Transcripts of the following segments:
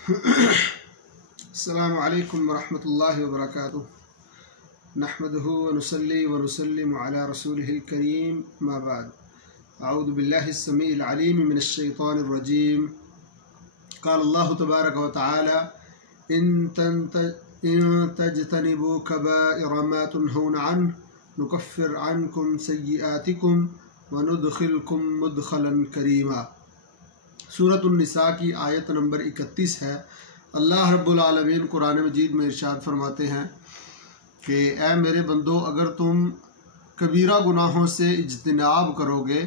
अस्सलामु अलैकुम वरहमतुल्लाहि वबरकातुह। नहमदुहु व नुसल्ली व नुसल्लिमु अला रसूलिहिल करीम, मा बाद। अऊज़ु बिल्लाहि स्समीइल अलीम मिनश शैतानिर रजीम। क़ाल अल्लाहु तबारक व तआला इन तजतनिबू कबाइर मा तुनहून अन्हु नुकफ्फिर अन्कुम सय्यिआतिकुम व नुदखिलकुम मुदखलन करीमा। सूरत उन-निसा की आयत नंबर 31 है। अल्लाह रब्बुल आलमीन कुरान मजीद में इरशाद फरमाते हैं कि ऐ मेरे बंदो, अगर तुम कबीरा गुनाहों से इज्तिनाब करोगे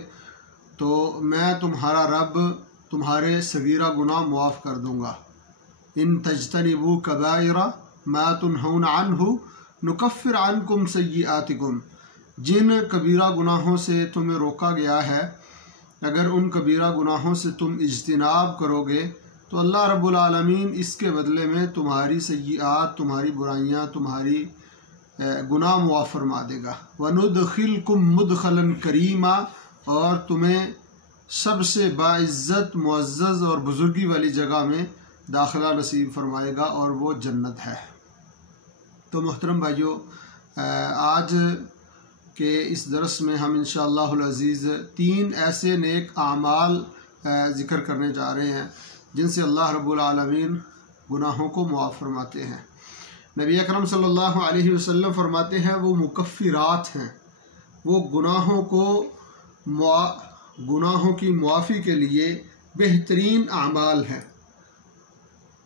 तो मैं तुम्हारा रब तुम्हारे सगीरा गुनाह मुआफ़ कर दूँगा। इन तजतनिबू कबाइरा मा तुनहून अन्हु नुकफ्फिर अन्कुम सय्यिआतिकुम। जिन कबीरा गुनाहों से तुम्हें रोका गया है, अगर उन कबीरा गुनाहों से तुम इज्तिनाब करोगे तो अल्लाह रब्बुल आलमीन इसके बदले में तुम्हारी सय्यिआत, तुम्हारी बुराइयाँ, तुम्हारी गुनाह मुआफ़ फरमा देगा। वनुदखिलकुम मुदखलन करीमा, और तुम्हें सबसे बाइज़्ज़त, मुअज़्ज़ज़ और बुज़ुर्गी वाली जगह में दाखिला नसीब फरमाएगा, और वो जन्नत है। तो मोहतरम भाइयों, आज के इस दरस में हम इंशाअल्लाहुल अज़ीज़ 3 ऐसे नेक आमाल ज़िक्र करने जा रहे हैं जिनसे अल्लाह रब्बुल आलमीन गुनाहों को मुआफ़ फरमाते हैं। नबी अकरम सल्लल्लाहु अलैहि वसल्लम फरमाते हैं वो मुकफ़्फ़िरात हैं, वो गुनाहों की मुआफ़ी के लिए बेहतरीन आमाल हैं,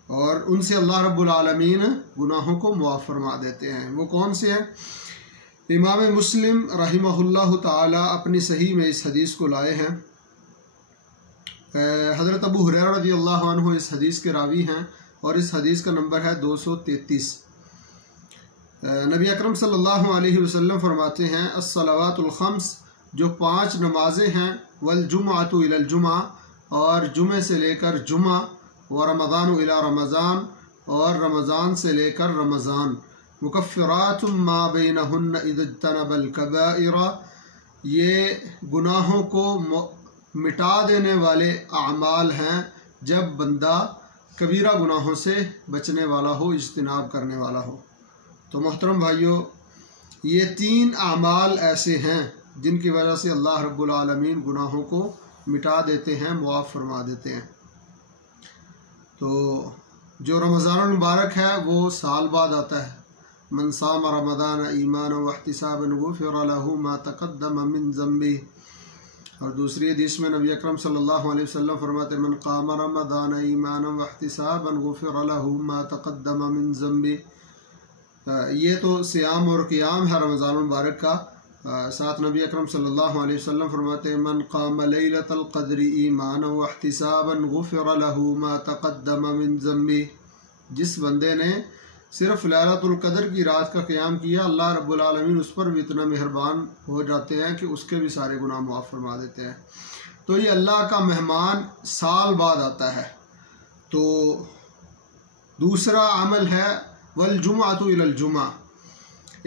और उनसे अल्लाह रब्बुल आलमीन गुनाहों को मुआफ़ फरमा देते हैं। वो कौन से हैं? इमाम मुस्लिम रहिमहुल्लाह ताला अपनी सही में इस हदीस को लाए हैं। हज़रत अबू हुरैरा रज़ियल्लाहु अन्हु इस हदीस के रावी हैं, और इस हदीस का नंबर है 233। नबी अकरम सल्लल्लाहु अलैहि वसल्लम फरमाते हैं अस्सलावातुल खम्स, जो 5 नमाज़ें हैं, वल जुमअतु इलल जुमा, और जुमे से लेकर जुमा, व रमज़ानु इला रमज़ान, और रमज़ान से लेकर रमज़ान, मुकफ़्फ़िरातुम मा बैनहुन्ना इज़्तनबल कबाइरा, ये गुनाहों को मिटा देने वाले आमाल हैं जब बंदा कबीरा गुनाहों से बचने वाला हो, इज्तिनाब करने वाला हो। तो मोहतरम भाइयों, ये 3 आमाल ऐसे हैं जिनकी वजह से अल्लाह रब्बुल आलमीन गुनाहों को मिटा देते हैं, मुआफ़ फरमा देते हैं। तो जो रमज़ानुल मुबारक है वो साल बाद आता है। मन साम रमज़ान ईमानन व इहतिसाबन गुफ़िर लहू मा तक़द्दम मिन ज़म्बिही। और दूसरी हदीस में नबी अकरम सल्लल्लाहु अलैहि वसल्लम फरमाते मन क़ाम रमज़ान ईमानन व इहतिसाबन गुफ़िर लहू मा तक़द्दम मिन ज़म्बिही। ये तो सियाम और क़ियाम है रमज़ानुल मुबारक का। साथ नबी अकरम सल्लल्लाहु अलैहि वसल्लम फरमाते मन क़ाम लैलतल क़द्रि ईमानन व इहतिसाबन गुफ़िर लहू मा तक़द्दम मिन ज़म्बिही। जिस बंदे ने सिर्फ लैलतुल क़द्र की रात का क़याम किया, अल्लाह रब्बुल आलमीन उस पर भी इतना मेहरबान हो जाते हैं कि उसके भी सारे गुनाह मुआफ़ फरमा देते हैं। तो ये अल्लाह का मेहमान साल बाद आता है। तो दूसरा अमल है वल जुमअतु इलल जुमा,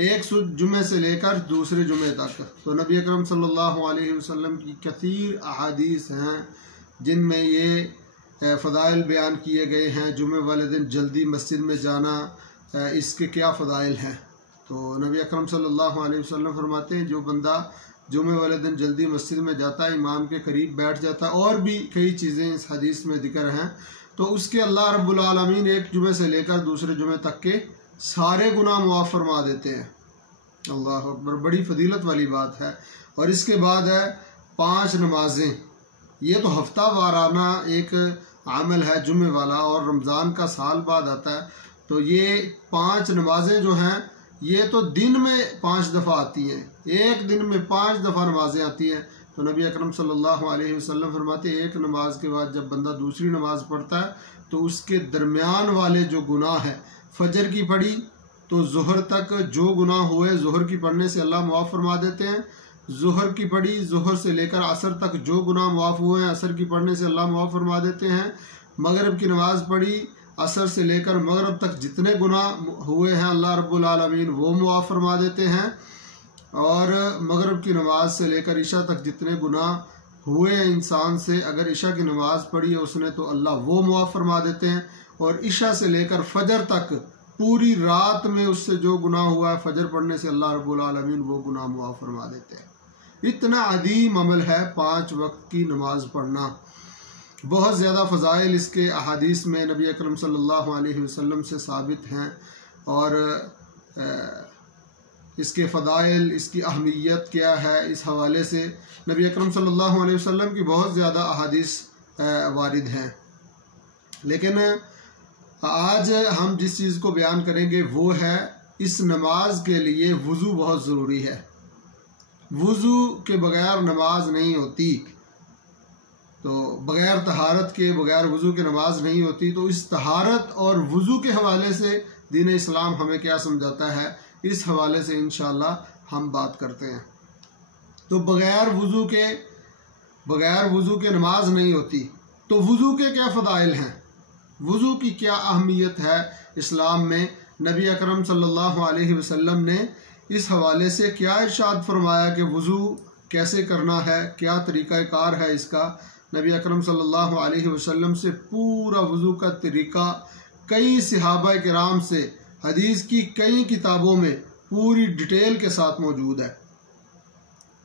एक जुमे से लेकर दूसरे जुमे तक। तो नबी अकरम सल्लल्लाहु अलैहि वसल्लम की कसीर अहादीस हैं जिनमें ये फ़ज़ाइल बयान किए गए हैं। जुमे वाले दिन जल्दी मस्जिद में जाना, इसके क्या फ़ज़ाइल हैं। तो नबी अकरम सल्लल्लाहु अलैहि वसल्लम फरमाते हैं जो बंदा जुमे वाले दिन जल्दी मस्जिद में जाता है, इमाम के करीब बैठ जाता है, और भी कई चीज़ें इस हदीस में ज़िक्र हैं, तो उसके अल्लाह रब्बुल आलमीन एक जुमे से लेकर दूसरे जुमे तक के सारे गुनाह मुआफ़ फरमा देते हैं। अल्लाह अकबर, बड़ी फ़जीलत वाली बात है। और इसके बाद है 5 नमाज़ें। ये तो हफ्ता वाराना एक आमल है जुमे वाला, और रमज़ान का साल बाद आता है। तो ये 5 नमाज़ें जो हैं, ये तो दिन में 5 दफ़ा आती हैं, एक दिन में 5 दफ़ा नमाज़ें आती हैं। तो नबी अकरम सल्लल्लाहु अलैहि वसल्लम फरमाते हैं एक नमाज के बाद जब बंदा दूसरी नमाज़ पढ़ता है तो उसके दरमियान वाले जो गुनाह है, फजर की पढ़ी तो ज़ुहर तक जो गुनाह हुए ज़ुहर की पढ़ने से अल्लाह मुआफ़ फरमा देते हैं। ज़ुहर की पढ़ी, ज़ुहर से लेकर असर तक जो गुनाह मुआफ़ हुए हैं, असर की पढ़ने से अल्लाह मुआफ़ फरमा देते हैं। मगरिब की नमाज़ पढ़ी, असर से लेकर मगरिब तक जितने गुनाह हुए हैं अल्लाह रब्बुल आलमीन वो मुआफ़ फरमा देते हैं। और मगरिब की नमाज़ से लेकर इशा तक जितने गुनाह ہوئے انسان سے اگر عشاء کی نماز پڑھی ہے اس نے تو اللہ وہ معاف فرما دیتے ہیں، اور عشاء سے لے کر فجر تک پوری رات میں اس سے جو گناہ ہوا ہے فجر پڑھنے سے اللہ رب العالمین وہ گناہ معاف فرما دیتے ہیں۔ اتنا عظیم عمل ہے 5 وقت کی نماز پڑھنا، بہت زیادہ فضائل اس کے احادیث میں نبی اکرم صلی اللہ علیہ وسلم سے ثابت ہیں، اور اس کے فضائل، اس کی اہمیت کیا ہے، اس حوالے سے نبی اکرم صلی اللہ علیہ وسلم کی بہت زیادہ احادیث وارد ہیں۔ لیکن آج ہم جس چیز کو بیان کریں گے وہ ہے اس نماز کے لیے وضو بہت ضروری ہے۔ وضو کے بغیر نماز نہیں ہوتی، تو بغیر طہارت کے، بغیر وضو کے نماز نہیں ہوتی۔ تو اس طہارت اور وضو کے حوالے سے دین اسلام ہمیں کیا سمجھاتا ہے، اس حوالے سے انشاءاللہ ہم بات کرتے ہیں۔ تو بغیر وضو کے نماز نہیں ہوتی۔ تو وضو کے کیا فضائل ہیں، وضو کی کیا اہمیت ہے اسلام میں، نبی اکرم صلی اللہ علیہ وسلم نے اس حوالے سے کیا ارشاد فرمایا کہ وضو کیسے کرنا ہے، کیا طریقہ کار ہے اس کا۔ نبی اکرم صلی اللہ علیہ وسلم سے پورا وضو کا طریقہ کئی صحابہ کرام سے حدیث کی کئی کتابوں میں پوری ڈیٹیل کے ساتھ موجود ہے۔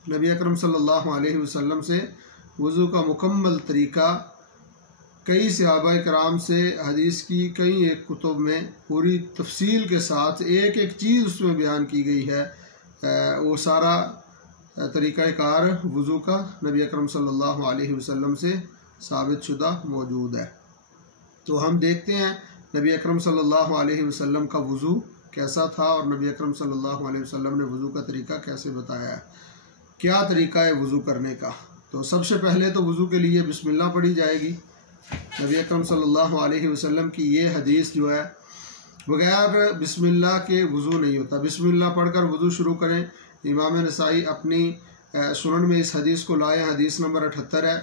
نبی اکرم صلی اللہ علیہ وسلم سے وضو کا مکمل طریقہ کئی صحابہ کرام سے حدیث کی کئی ایک کتب میں پوری تفصیل کے ساتھ ایک ایک چیز اس میں بیان کی گئی ہے۔ وہ سارا طریقہ کار وضو کا نبی اکرم صلی اللہ علیہ وسلم سے ثابت شدہ موجود ہے۔ تو ہم دیکھتے ہیں نبی اکرم صلی اللہ علیہ وسلم کا وضو کیسا تھا، اور نبی اکرم صلی اللہ علیہ وسلم نے وضو کا طریقہ کیسے بتایا ہے، کیا طریقہ ہے وضو کرنے کا۔ تو سب سے پہلے تو وضو کے لیے بسم اللہ پڑھی جائے گی۔ نبی اکرم صلی اللہ علیہ وسلم کی یہ حدیث جو ہے، بغیر بسم اللہ کے وضو نہیں ہوتا۔ بسم اللہ پڑھ کر وضو شروع کریں۔ امام نسائی اپنی سنن میں اس حدیث کو لائے، حدیث نمبر 78 ہے۔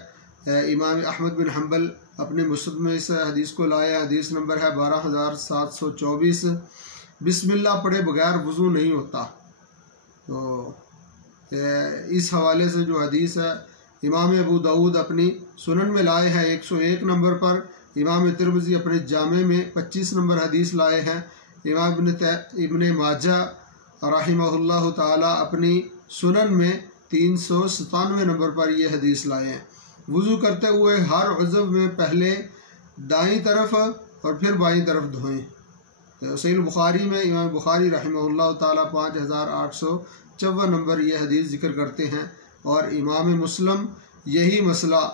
امام احمد بن حنبل اپنے مسند میں اس حدیث کو لائے، حدیث نمبر ہے 12724۔ بسم اللہ پڑھے بغیر وضو نہیں ہوتا۔ تو اس حوالے سے جو حدیث ہے امام ابو داود اپنی سنن میں لائے ہیں 101 نمبر پر، امام ترمذی اپنے جامع میں 25 نمبر حدیث لائے ہیں، امام ابن ماجہ رحمہ اللہ تعالی اپنی سنن میں 397 نمبر پر یہ حدیث لائے ہیں۔ وضو کرتے ہوئے ہر عضو میں پہلے دائیں طرف اور پھر بائیں طرف دھوئیں۔ صحیح البخاری میں امام بخاری رحمہ اللہ تعالی 5854 نمبر یہ حدیث ذکر کرتے ہیں، اور امام مسلم یہی مسئلہ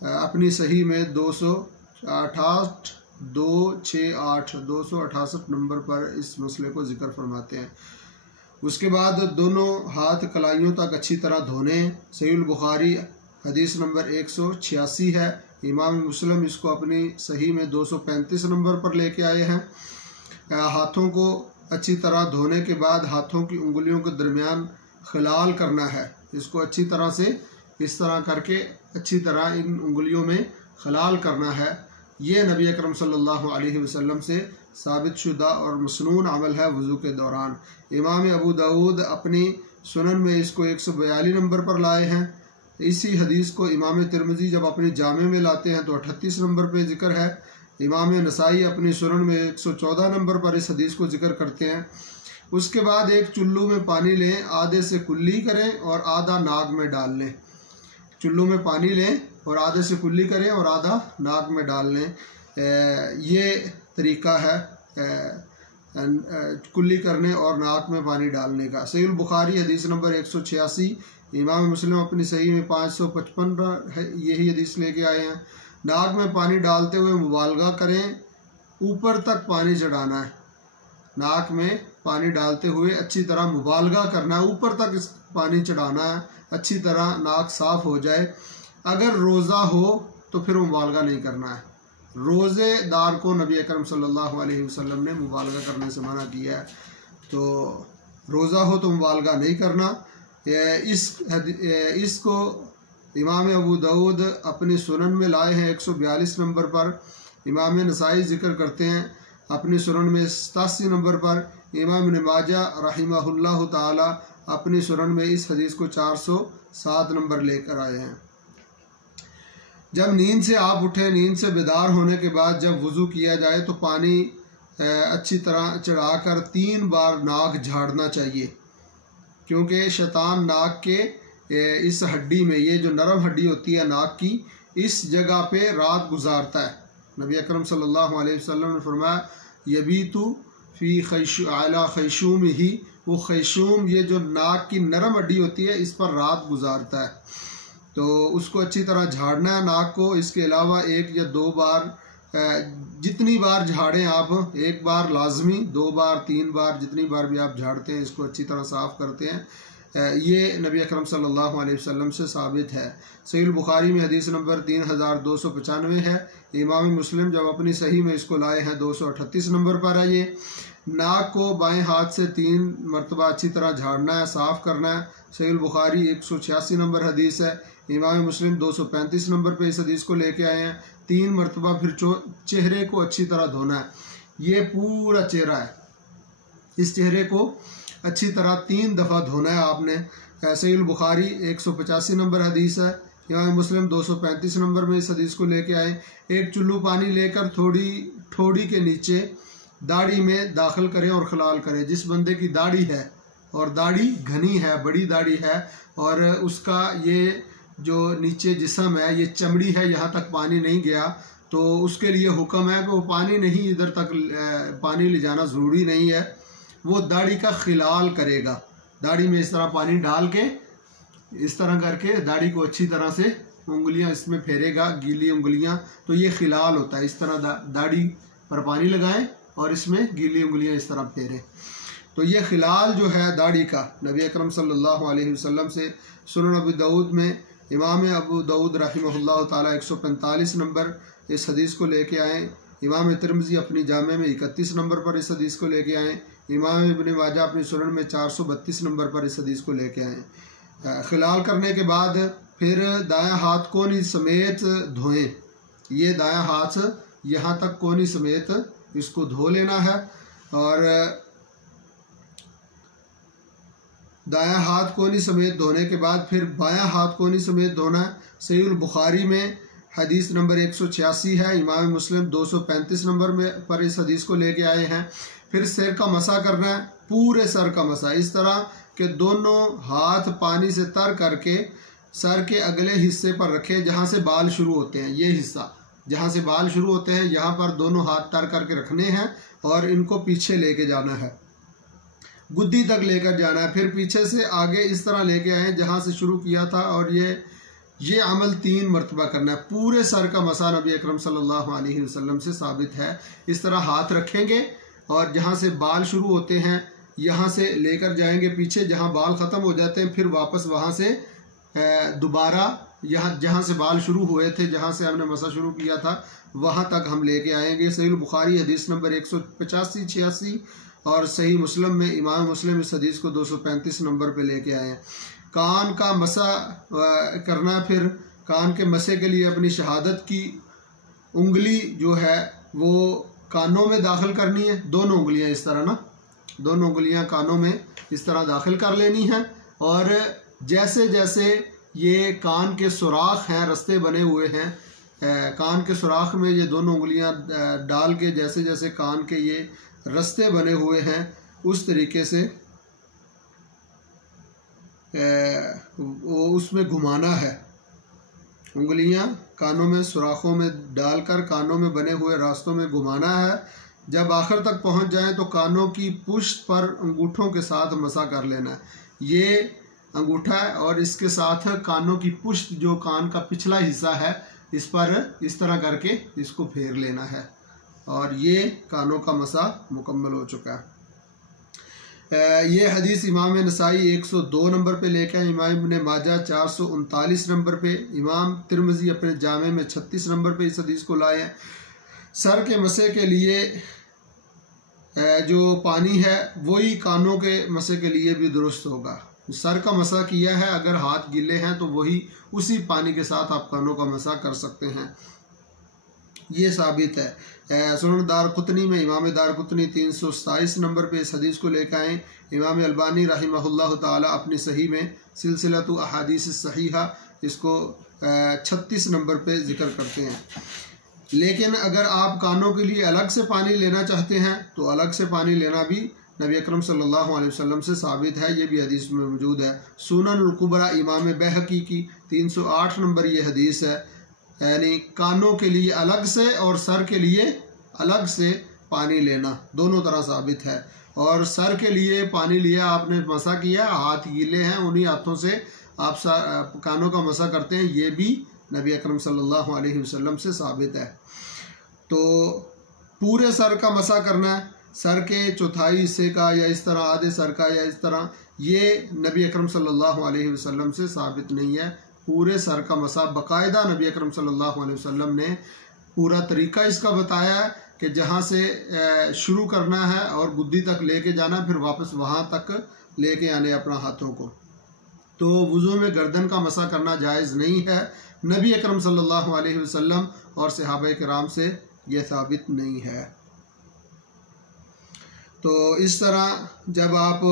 اپنی صحیح میں 268 نمبر پر اس مسئلے کو ذکر فرماتے ہیں۔ اس کے بعد دونوں ہاتھ کلائیوں تک اچھی طرح دھونے۔ صحیح البخاری حدیث نمبر 186 ہے، امام مسلم اس کو اپنی صحیح میں 235 نمبر پر لے کے آئے ہیں۔ ہاتھوں کو اچھی طرح دھونے کے بعد ہاتھوں کی انگلیوں کے درمیان خلال کرنا ہے، اس کو اچھی طرح سے اس طرح کر کے اچھی طرح ان انگلیوں میں خلال کرنا ہے۔ یہ نبی اکرم صلی اللہ علیہ وسلم سے ثابت شدہ اور مسنون عمل ہے وضو کے دوران۔ امام ابو داود اپنی سنن میں اس کو 142 نمبر پر لائے ہیں۔ اسی حدیث کو امام ترمذی جب اپنی جامع میں لاتے ہیں تو 38 نمبر پہ ذکر ہے۔ امام نسائی اپنی سنن میں 114 نمبر پر اس حدیث کو ذکر کرتے ہیں۔ اس کے بعد ایک چلو میں پانی لیں، آدھے سے کلی کریں اور آدھا ناک میں ڈال لیں۔ چلو میں پانی لیں اور آدھے سے کلی کریں اور آدھا ناک میں ڈال لیں۔ یہ طریقہ ہے کلی کرنے اور ناک میں پانی ڈالنے کا۔ صحیح البخاری حدیث نمبر 186، امام مسلم اپنی صحیح میں 555 یہی حدیث لے کے آئے ہیں۔ ناک میں پانی ڈالتے ہوئے مبالغہ کریں، اوپر تک پانی چڑھانا ہے۔ ناک میں پانی ڈالتے ہوئے اچھی طرح مبالغہ کرنا ہے، اوپر تک اس پانی چڑھانا ہے، اچھی طرح ناک صاف ہو جائے۔ اگر روزہ ہو تو پھر مبالغہ نہیں کرنا ہے۔ روزے دار کو نبی اکرم صلی اللہ علیہ وسلم نے مبالغہ کرنے سے منع کیا ہے، تو روزہ ہو تو مبالغہ نہیں کرنا۔ اس کو امام ابو داود اپنی سنن میں لائے ہیں 142 نمبر پر، امام نسائی ذکر کرتے ہیں اپنی سنن میں 87 نمبر پر، امام ابن ماجہ رحمہ اللہ تعالی अपनी सुनन में इस हदीस को 407 नंबर लेकर आए हैं। जब नींद से आप उठे, नींद से बेदार होने के बाद जब वज़ू किया जाए तो पानी अच्छी तरह चढ़ाकर 3 बार नाक झाड़ना चाहिए, क्योंकि शैतान नाक के इस हड्डी में, ये जो नरम हड्डी होती है नाक की, इस जगह पे रात गुजारता है। नबी अकरम सल्लल्लाहु अलैहि वसल्लम ने फरमाया यबीतु फ़ी अला खैशूम ही, वो खैशूम ये जो नाक की नरम हड्डी होती है इस पर रात गुजारता है, तो उसको अच्छी तरह झाड़ना है नाक को। इसके अलावा 1 या 2 बार, जितनी बार झाड़ें आप, 1 बार लाजमी, 2 बार, 3 बार, जितनी बार भी आप झाड़ते हैं इसको अच्छी तरह साफ़ करते हैं, ये नबी अकरम सल्लल्लाहु अलैहि वसल्लम से साबित है। सहीह बुखारी में हदीस नंबर 3295 है। इमाम मुस्लिम जब अपनी सही में इसको लाए हैं 238 नंबर पर है। ये नाक को बाएं हाथ से 3 मरतबा अच्छी तरह झाड़ना है, साफ़ करना है। सहीह बुखारी 186 नंबर हदीस है। इमाम मुस्लिम 235 नंबर पे इस हदीस को लेके आए हैं। 3 मरतबा फिर चेहरे को अच्छी तरह धोना है। ये पूरा चेहरा है, इस चेहरे को अच्छी तरह 3 दफ़ा धोना है आपने। सहीह बुखारी 185 नंबर हदीस है। इमाम मुस्लिम 235 नंबर में इस हदीस को लेके आए। 1 चुल्लू पानी लेकर ठोड़ी के नीचे दाढ़ी में दाखिल करें और खलाल करें। जिस बंदे की दाढ़ी है और दाढ़ी घनी है, बड़ी दाढ़ी है, और उसका ये जो नीचे जिस्म है, ये चमड़ी है, यहाँ तक पानी नहीं गया, तो उसके लिए हुक्म है कि वो पानी नहीं, इधर तक पानी ले जाना ज़रूरी नहीं है, वो दाढ़ी का खिलाल करेगा। दाढ़ी में इस तरह पानी डाल के इस तरह करके दाढ़ी को अच्छी तरह से उंगलियां इसमें फेरेगा, गीली उंगलियां, तो ये खिलाल होता है। इस तरह दाढ़ी पर पानी लगाएं और इसमें गीली उंगलियां इस तरह फेरें, तो ये खिलाल जो है दाढ़ी का, नबी अकरम सल्लल्लाहु अलैहि वसल्लम से सुनन अबू दाऊद में इमाम अबू दाऊद रहमहुल्लाह ताला 145 नंबर इस हदीस को लेके आए। इमाम तिरमिज़ी अपनी जामे में 31 नंबर पर इस हदीस को लेके आए। इमाम इब्न माजा अपनी सुनन में 432 नंबर पर इस हदीस को लेके आए। खिलाल करने के बाद फिर दायां हाथ कोहनी समेत धोएं। ये दायां हाथ यहाँ तक कोहनी समेत इसको धो लेना है, और दायां हाथ कोहनी समेत धोने के बाद फिर बायां हाथ कोहनी समेत धोना है। सहीह बुखारी में हदीस नंबर 186 है। इमाम मुस्लिम 235 नंबर में पर इस हदीस को लेके आए हैं। फिर सिर का मसा करना है, पूरे सर का मसा, इस तरह के दोनों हाथ पानी से तर करके सर के अगले हिस्से पर रखें जहाँ से बाल शुरू होते हैं। ये हिस्सा जहाँ से बाल शुरू होते हैं यहाँ पर दोनों हाथ तर करके रखने हैं और इनको पीछे लेके जाना है, गुद्दी तक लेकर जाना है। फिर पीछे से आगे इस तरह लेके आए जहाँ से शुरू किया था, और ये अमल 3 मरतबा करना है। पूरे सर का मसा नबी अकरम सल्लल्लाहु अलैहि वसल्लम से साबित है। इस तरह हाथ रखेंगे और जहाँ से बाल शुरू होते हैं यहाँ से लेकर जाएंगे पीछे, जहाँ बाल ख़त्म हो जाते हैं फिर वापस वहाँ से दोबारा यहाँ जहाँ से बाल शुरू हुए थे, जहाँ से हमने मसा शुरू किया था, वहाँ तक हम लेके आएंगे। सही बुखारी हदीस नंबर 185-86 और सही मुस्लिम में इमाम मुस्लिम इस हदीस को 235 नंबर पे लेके आए हैं। कान का मसा करना, फिर कान के मसे के लिए अपनी शहादत की उंगली जो है वो कानों में दाखिल करनी है। दोनों उंगलियां इस तरह ना, दोनों उंगलियां कानों में इस तरह दाखिल कर लेनी है, और जैसे जैसे ये कान के सुराख हैं, रस्ते बने हुए हैं, कान के सुराख में ये दोनों उंगलियां डाल के जैसे जैसे कान के ये रस्ते बने हुए हैं उस तरीके से वो उसमें घुमाना है। उंगलियां कानों में सुराखों में डालकर कानों में बने हुए रास्तों में घुमाना है। जब आखिर तक पहुंच जाएं तो कानों की पुश्त पर अंगूठों के साथ मसा कर लेना है। ये अंगूठा है और इसके साथ कानों की पुश्त जो कान का पिछला हिस्सा है इस पर इस तरह करके इसको फेर लेना है, और ये कानों का मसा मुकम्मल हो चुका है। ये हदीस इमाम नसाई 102 नंबर पे लेके आए, इमाम इब्न माजा 439 नंबर पे, इमाम तिरमिज़ी अपने जामे में 36 नंबर पे इस हदीस को लाए हैं। सर के मसे के लिए जो पानी है वही कानों के मसे के लिए भी दुरुस्त होगा। सर का मसा किया है, अगर हाथ गीले हैं तो वही उसी पानी के साथ आप कानों का मसा कर सकते हैं। یہ ثابت ہے۔ سنن دارقطنی میں امام دارقطنی 327 نمبر پہ اس حدیث کو لے کے آئیں۔ امام البانی رحمہ اللہ تعالی اپنی صحیح میں سلسلۃ احادیث صحیحہ اس کو 36 نمبر پہ ذکر کرتے ہیں۔ لیکن اگر آپ کانوں کے لیے الگ سے پانی لینا چاہتے ہیں تو الگ سے پانی لینا بھی نبی اکرم صلی اللہ علیہ وسلم سے ثابت ہے، یہ بھی حدیث میں موجود ہے۔ سنن الکبریٰ امام بہقی کی 308 نمبر یہ حدیث ہے، یعنی کانوں کے لیے الگ سے اور سر کے لیے الگ سے پانی لینا دونوں طرح ثابت ہے۔ اور سر کے لیے پانی لیا، آپ نے مسح کیا، ہاتھ گیلے ہیں، انہی ہاتھوں سے آپ کانوں کا مسح کرتے ہیں، یہ بھی نبی اکرم صلی اللہ علیہ وسلم سے ثابت ہے۔ تو پورے سر کا مسح کرنا ہے، سر کے چوتھائی حصے کا یا اس طرح آدھے سر کا یا اس طرح، یہ نبی اکرم صلی اللہ علیہ وسلم سے ثابت نہیں ہے۔ پورے سر کا مسح باقاعدہ نبی اکرم صلی اللہ علیہ وسلم نے پورا طریقہ اس کا بتایا ہے کہ جہاں سے شروع کرنا ہے اور گدی تک لے کے جانا، پھر واپس وہاں تک لے کے آنے اپنا ہاتھوں کو۔ تو وضو میں گردن کا مسح کرنا جائز نہیں ہے، نبی اکرم صلی اللہ علیہ وسلم اور صحابہ کرام سے یہ ثابت نہیں ہے۔ تو اس طرح جب آپ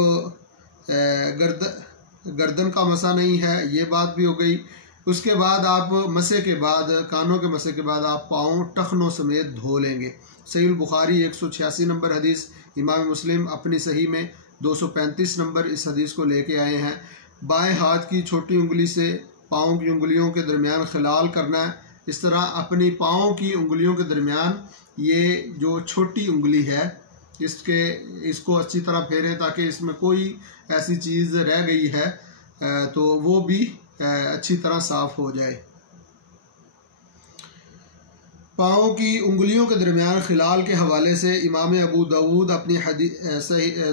گردن کا مسح نہیں ہے، یہ بات بھی ہو گئی۔ اس کے بعد آپ مسح کے بعد، کانوں کے مسح کے بعد آپ پاؤں ٹخنوں سمیت دھو لیں گے۔ صحیح البخاری 186 نمبر حدیث، امام مسلم اپنی صحیح میں 235 نمبر اس حدیث کو لے کے آئے ہیں۔ بائیں ہاتھ کی چھوٹی انگلی سے پاؤں کی انگلیوں کے درمیان خلال کرنا ہے۔ اس طرح اپنی پاؤں کی انگلیوں کے درمیان یہ جو چھوٹی انگلی ہے اس کو اچھی طرح پھیریں تاکہ اس میں کوئی ایسی چیز رہ گئی ہے تو وہ بھی اچھی طرح صاف ہو جائے۔ پاؤں کی انگلیوں کے درمیان خلال کے حوالے سے امام ابو داود اپنی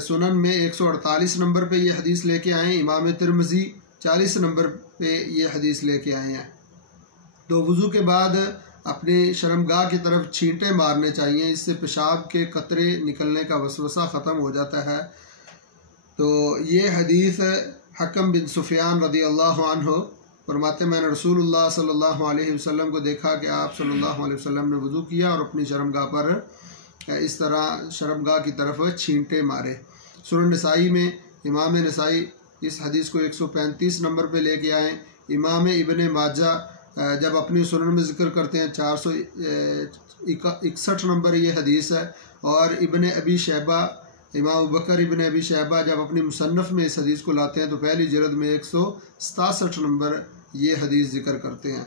سنن میں 148 نمبر پہ یہ حدیث لے کے آئے ہیں، امام ترمذی 40 نمبر پہ یہ حدیث لے کے آئے ہیں۔ تو وضو کے بعد اپنی شرمگاہ کی طرف چھینٹے مارنے چاہیے، اس سے پیشاب کے قطرے نکلنے کا وسوسہ ختم ہو جاتا ہے۔ تو یہ حدیث حکم بن سفیان رضی اللہ عنہ فرماتے میں نے رسول اللہ صلی اللہ علیہ وسلم کو دیکھا کہ آپ صلی اللہ علیہ وسلم نے وضو کیا اور اپنی شرمگاہ پر اس طرح شرمگاہ کی طرف چھینٹے مارے۔ سنن نسائی میں امام نسائی اس حدیث کو 135 نمبر پہ لے کے آئیں۔ امام ابن ماجہ جب اپنی سنن میں ذکر کرتے ہیں 461 نمبر یہ حدیث ہے، اور ابن ابی شیبہ امام ابوبکر ابن ابی شیبہ جب اپنی مصنف میں اس حدیث کو لاتے ہیں تو پہلی جلد میں 167 نمبر یہ حدیث ذکر کرتے ہیں۔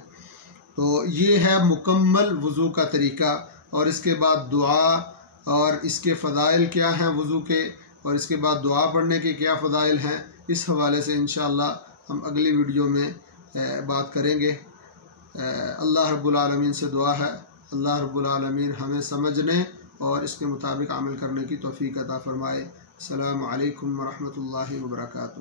تو یہ ہے مکمل وضو کا طریقہ، اور اس کے بعد دعا اور اس کے فضائل کیا ہیں وضو کے، اور اس کے بعد دعا پڑھنے کے کیا فضائل ہیں، اس حوالے سے انشاءاللہ ہم اگلی ویڈیو میں بات کریں گے۔ اللہ رب العالمین سے دعا ہے اللہ رب العالمین ہمیں سمجھنے اور اس کے مطابق عمل کرنے کی توفیق عطا فرمائے۔ السلام علیکم ورحمۃ اللہ وبرکاتہ۔